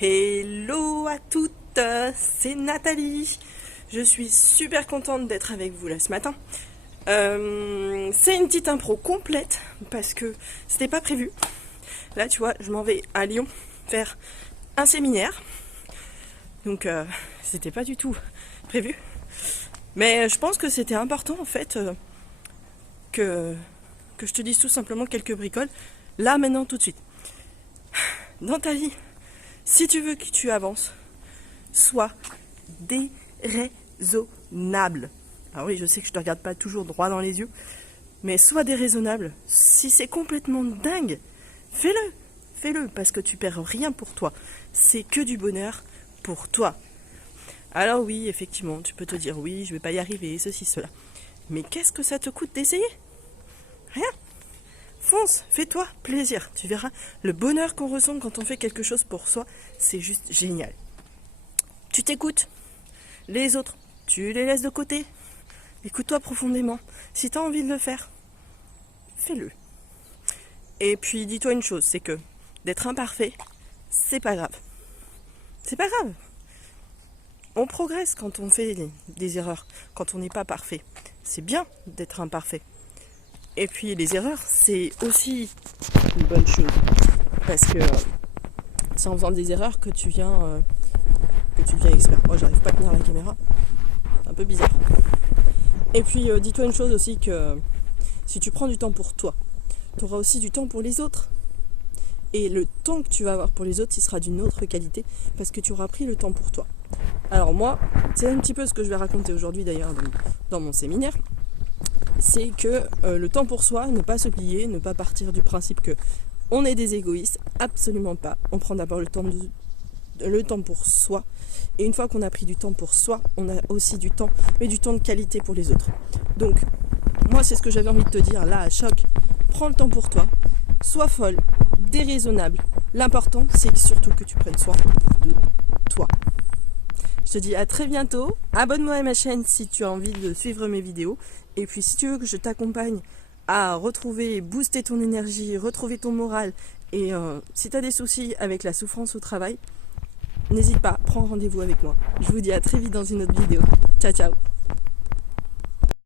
Hello à toutes, c'est Nathalie. Je suis super contente d'être avec vous là ce matin. C'est une petite impro complète parce que c'était pas prévu. Là, tu vois, je m'en vais à Lyon faire un séminaire. Donc, c'était pas du tout prévu. Mais je pense que c'était important en fait que je te dise tout simplement quelques bricoles. Là, maintenant, tout de suite. Dans ta vie, si tu veux que tu avances, sois déraisonnable. Alors oui, je sais que je te regarde pas toujours droit dans les yeux, mais sois déraisonnable. Si c'est complètement dingue, fais-le. Fais-le, parce que tu perds rien pour toi. C'est que du bonheur pour toi. Alors oui, effectivement, tu peux te dire oui, je vais pas y arriver, ceci, cela. Mais qu'est-ce que ça te coûte d'essayer? Rien. Fonce, fais-toi plaisir. Tu verras le bonheur qu'on ressent quand on fait quelque chose pour soi, c'est juste génial. Tu t'écoutes. Les autres, tu les laisses de côté. Écoute-toi profondément. Si tu as envie de le faire, fais-le. Et puis dis-toi une chose, c'est que d'être imparfait, c'est pas grave. C'est pas grave. On progresse quand on fait des erreurs, quand on n'est pas parfait. C'est bien d'être imparfait. Et puis les erreurs, c'est aussi une bonne chose. Parce que c'est en faisant des erreurs que tu viens expert. Oh, j'arrive pas à tenir la caméra. C'est un peu bizarre. Et puis dis-toi une chose aussi, que si tu prends du temps pour toi, tu auras aussi du temps pour les autres. Et le temps que tu vas avoir pour les autres, il sera d'une autre qualité parce que tu auras pris le temps pour toi. Alors moi, c'est un petit peu ce que je vais raconter aujourd'hui d'ailleurs dans mon séminaire. C'est que le temps pour soi, ne pas s'oublier, ne pas partir du principe que on est des égoïstes, absolument pas. On prend d'abord le temps pour soi. Et une fois qu'on a pris du temps pour soi, on a aussi du temps, mais du temps de qualité pour les autres. Donc, moi, c'est ce que j'avais envie de te dire là à choc. Prends le temps pour toi, sois folle, déraisonnable. L'important, c'est surtout que tu prennes soin de toi. Je te dis à très bientôt. Abonne-moi à ma chaîne si tu as envie de suivre mes vidéos. Et puis si tu veux que je t'accompagne à retrouver, booster ton énergie, retrouver ton moral, et si tu as des soucis avec la souffrance au travail, n'hésite pas, prends rendez-vous avec moi. Je vous dis à très vite dans une autre vidéo. Ciao, ciao.